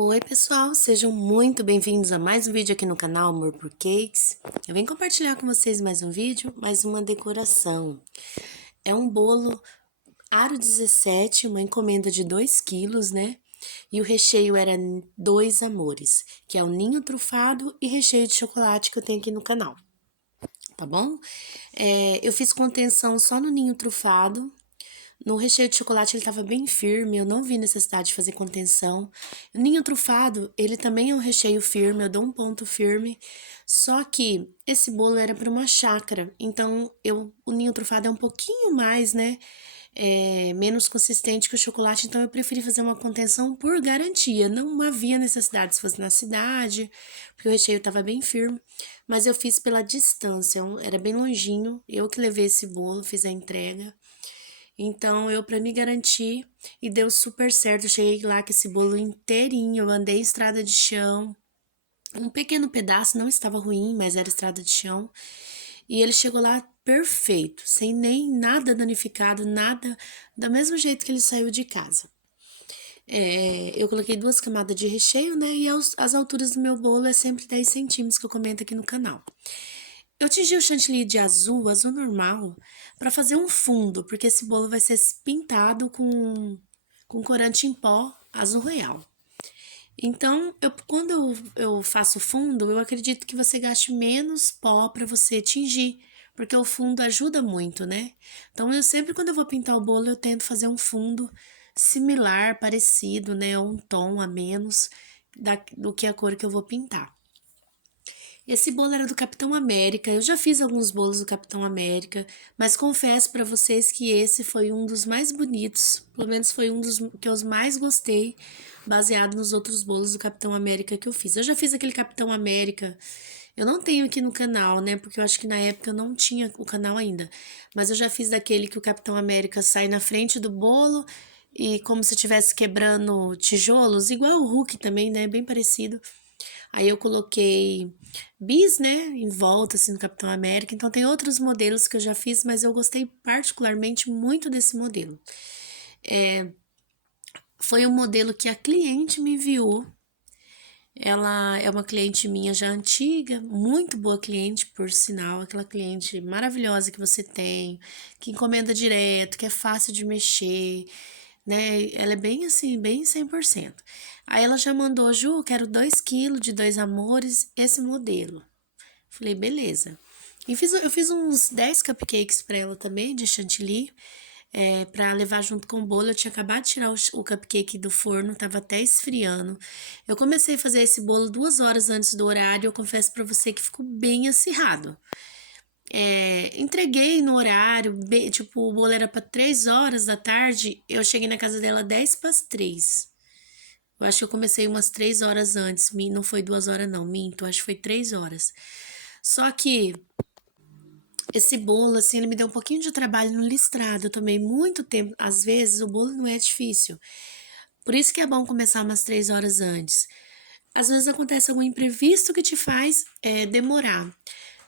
Oi, pessoal, sejam muito bem-vindos a mais um vídeo aqui no canal Amor por Cakes. Eu venho compartilhar com vocês mais um vídeo, mais uma decoração. É um bolo aro 17, uma encomenda de 2 quilos, né? E o recheio era dois amores, que é o ninho trufado e recheio de chocolate que eu tenho aqui no canal, tá bom? Eu fiz contenção só no ninho trufado. No recheio de chocolate ele estava bem firme, eu não vi necessidade de fazer contenção. O ninho trufado, ele também é um recheio firme, eu dou um ponto firme. Só que esse bolo era para uma chácara, então o ninho trufado é um pouquinho mais, né? Menos consistente que o chocolate, então eu preferi fazer uma contenção por garantia. Não havia necessidade se fosse na cidade, porque o recheio estava bem firme, mas eu fiz pela distância, era bem longinho. Eu que levei esse bolo, fiz a entrega. Então, eu para me garantir, e deu super certo. Eu cheguei lá com esse bolo inteirinho, eu andei em estrada de chão. Um pequeno pedaço não estava ruim, mas era estrada de chão. E ele chegou lá perfeito, sem nem nada danificado, nada, do mesmo jeito que ele saiu de casa. Eu coloquei 2 camadas de recheio, né? E as alturas do meu bolo é sempre 10 centímetros, que eu comento aqui no canal. Eu tingi o chantilly de azul, azul normal, para fazer um fundo, porque esse bolo vai ser pintado com corante em pó azul real. Então, quando eu faço fundo, eu acredito que você gaste menos pó para você tingir, porque o fundo ajuda muito, né? Então, eu sempre, quando eu vou pintar o bolo, eu tento fazer um fundo similar, parecido, né? Ou um tom a menos do que a cor que eu vou pintar. Esse bolo era do Capitão América. Eu já fiz alguns bolos do Capitão América, mas confesso para vocês que esse foi um dos mais bonitos. Pelo menos foi um dos que eu mais gostei, baseado nos outros bolos do Capitão América que eu fiz. Eu já fiz aquele Capitão América. Eu não tenho aqui no canal, né? Porque eu acho que na época eu não tinha o canal ainda. Mas eu já fiz daquele que o Capitão América sai na frente do bolo e como se estivesse quebrando tijolos, igual o Hulk também, né? Bem parecido. Aí eu coloquei bis, né, em volta, assim, do Capitão América. Então, tem outros modelos que eu já fiz, mas eu gostei particularmente muito desse modelo. Foi um modelo que a cliente me enviou. Ela é uma cliente minha já antiga, muito boa cliente, por sinal, aquela cliente maravilhosa que você tem, que encomenda direto, que é fácil de mexer, né? Ela é bem assim, bem 100%. Aí ela já mandou: Ju, quero 2 quilos de dois amores, esse modelo. Falei, beleza. Eu fiz uns 10 cupcakes pra ela também, de chantilly, pra levar junto com o bolo. Eu tinha acabado de tirar o cupcake do forno, tava até esfriando. Eu comecei a fazer esse bolo 2 horas antes do horário. Eu confesso pra você que ficou bem acirrado. Entreguei no horário, tipo, o bolo era pra 3 horas da tarde. Eu cheguei na casa dela 10 para as 3. Eu acho que eu comecei umas 3 horas antes. Não foi 2 horas, não, minto. Acho que foi 3 horas. Só que esse bolo, assim, ele me deu um pouquinho de trabalho no listrado. Eu tomei muito tempo. Às vezes, o bolo não é difícil. Por isso que é bom começar umas 3 horas antes. Às vezes acontece algum imprevisto que te faz demorar.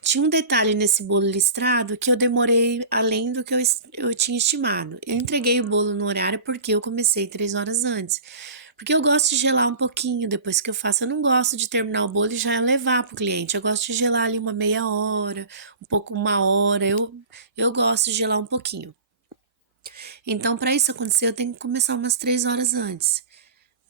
Tinha um detalhe nesse bolo listrado que eu demorei além do que eu tinha estimado. Eu entreguei o bolo no horário porque eu comecei 3 horas antes. Porque eu gosto de gelar um pouquinho depois que eu faço. Eu não gosto de terminar o bolo e já levar para o cliente. Eu gosto de gelar ali uma meia hora, um pouco uma hora. Eu gosto de gelar um pouquinho. Então, para isso acontecer, eu tenho que começar umas 3 horas antes,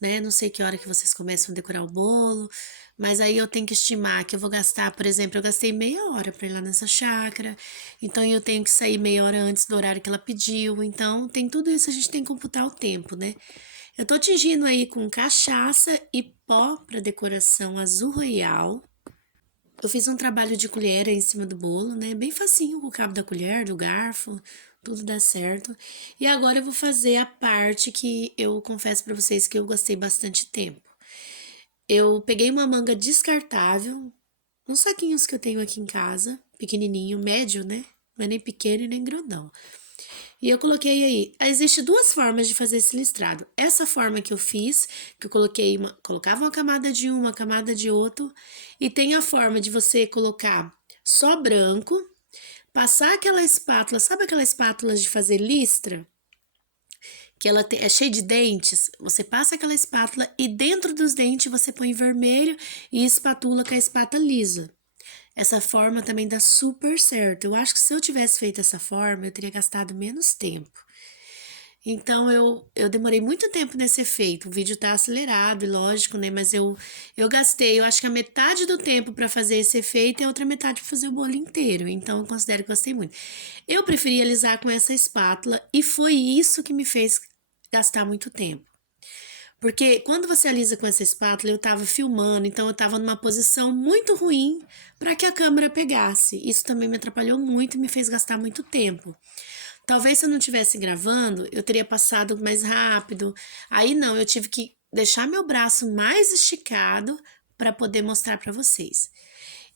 né? Não sei que hora que vocês começam a decorar o bolo, mas aí eu tenho que estimar que eu vou gastar, por exemplo, eu gastei meia hora para ir lá nessa chácara, então eu tenho que sair meia hora antes do horário que ela pediu. Então, tem tudo isso, a gente tem que computar o tempo, né? Eu tô tingindo aí com cachaça e pó para decoração azul royal. Eu fiz um trabalho de colher aí em cima do bolo, né? Bem facinho, com o cabo da colher, do garfo, tudo dá certo. E agora eu vou fazer a parte que eu confesso pra vocês que eu gostei bastante tempo. Eu peguei uma manga descartável, uns saquinhos que eu tenho aqui em casa, pequenininho, médio, né? Não é nem pequeno e nem grandão. E eu coloquei aí. Existe 2 formas de fazer esse listrado. Essa forma que eu fiz, que eu colocava uma camada de uma camada de outro, e tem a forma de você colocar só branco, passar aquela espátula, sabe aquela espátula de fazer listra? que ela é cheia de dentes, você passa aquela espátula e dentro dos dentes você põe vermelho e espatula com a espátula lisa. Essa forma também dá super certo. Eu acho que se eu tivesse feito essa forma, eu teria gastado menos tempo. Então, eu demorei muito tempo nesse efeito. O vídeo tá acelerado, lógico, né? Mas eu gastei, eu acho que a metade do tempo para fazer esse efeito e a outra metade para fazer o bolo inteiro. Então, eu considero que gastei muito. Eu preferi alisar com essa espátula e foi isso que me fez gastar muito tempo. Porque quando você alisa com essa espátula, eu tava filmando, então eu tava numa posição muito ruim para que a câmera pegasse. Isso também me atrapalhou muito e me fez gastar muito tempo. Talvez se eu não estivesse gravando, eu teria passado mais rápido. Aí não, eu tive que deixar meu braço mais esticado para poder mostrar para vocês.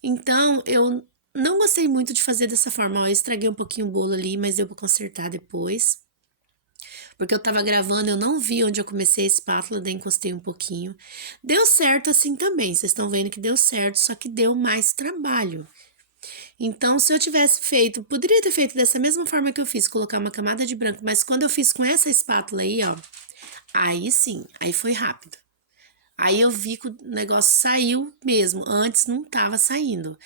Então, eu não gostei muito de fazer dessa forma. Ó, eu estraguei um pouquinho o bolo ali, mas eu vou consertar depois. Porque eu tava gravando, eu não vi onde eu comecei a espátula, daí encostei um pouquinho. Deu certo assim também, vocês estão vendo que deu certo, só que deu mais trabalho. Então, se eu tivesse feito, poderia ter feito dessa mesma forma que eu fiz, colocar uma camada de branco, mas quando eu fiz com essa espátula aí, ó, aí sim, aí foi rápido. Aí eu vi que o negócio saiu mesmo, antes não tava saindo.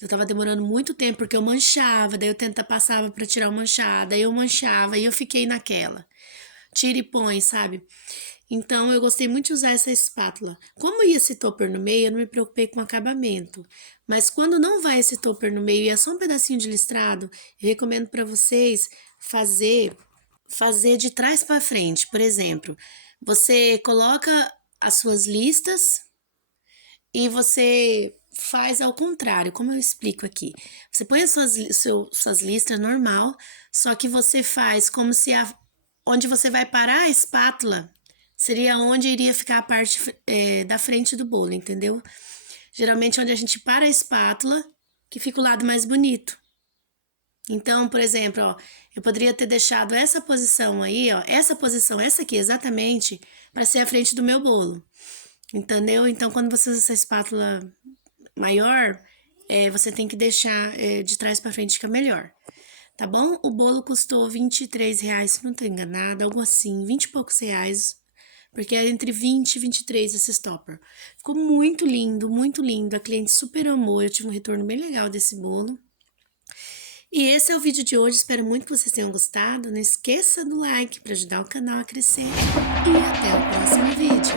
Eu tava demorando muito tempo porque eu manchava, daí eu passava para tirar o manchado, daí eu manchava e eu fiquei naquela. Tira e põe, sabe? Então, eu gostei muito de usar essa espátula. Como ia esse topper no meio, eu não me preocupei com o acabamento. Mas quando não vai esse topper no meio e é só um pedacinho de listrado, eu recomendo para vocês fazer de trás para frente. Por exemplo, você coloca as suas listas e você faz ao contrário, como eu explico aqui. Você põe as suas listas normal, só que você faz como se onde você vai parar a espátula seria onde iria ficar a parte da frente do bolo, entendeu? Geralmente onde a gente para a espátula, que fica o lado mais bonito. Então, por exemplo, ó, eu poderia ter deixado essa posição aí, ó, essa posição, essa aqui exatamente, para ser a frente do meu bolo. Entendeu? Então, quando você usa essa espátula maior, você tem que deixar de trás para frente, fica melhor. Tá bom? O bolo custou R$23, se não tô enganada, algo assim, 20 e poucos reais. Porque é entre 20 e 23 esse stopper. Ficou muito lindo, muito lindo. A cliente super amou, eu tive um retorno bem legal desse bolo. E esse é o vídeo de hoje, espero muito que vocês tenham gostado. Não esqueça do like para ajudar o canal a crescer. E até o próximo vídeo.